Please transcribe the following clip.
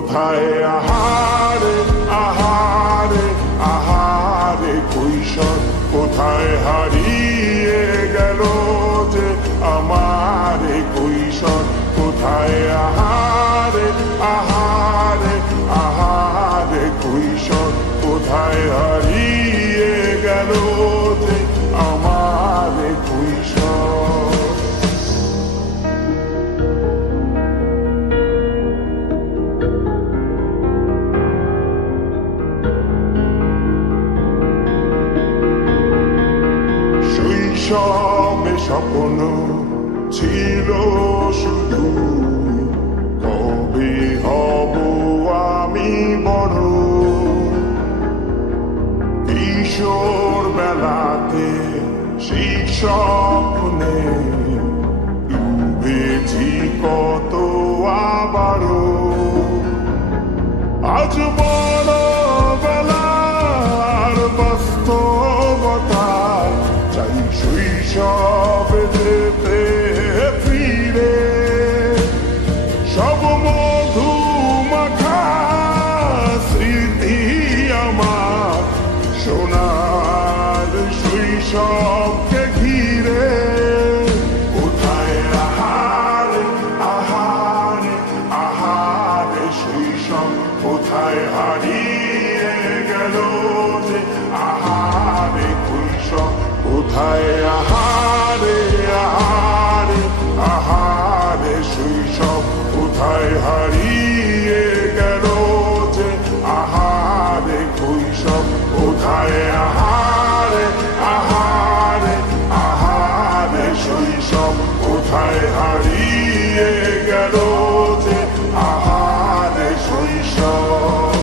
কোথায় আহারে আহারে আহারে কৈশোর, কোথায় হারিয়ে গেল যে আমার কৈশোর, কোথায় আহারে আহারে আহারে কৈশোর, কোথায় হারিয়ে গেল যে আমার কৈশোর। শৈশবে স্বপ্ন ছিল শুধু, কবে হব আমি বড়। কিশোর বেলাতে সেই স্বপ্নে ডুবেছি কত আবারও। আজ বড় বেলার বাস্তবতায় চাই শৈশবে যেতে ফিরে। সব মধু মাখা স্মৃতি আমার সোনার শৈশবকে ঘিরে। কোথায় আহারে আহারে আহারে শৈশব, কোথায় হারিয়ে গেল যে আহারে কৈশোর, কোথায় আহারে আহারে আহারে শৈশব, কোথায়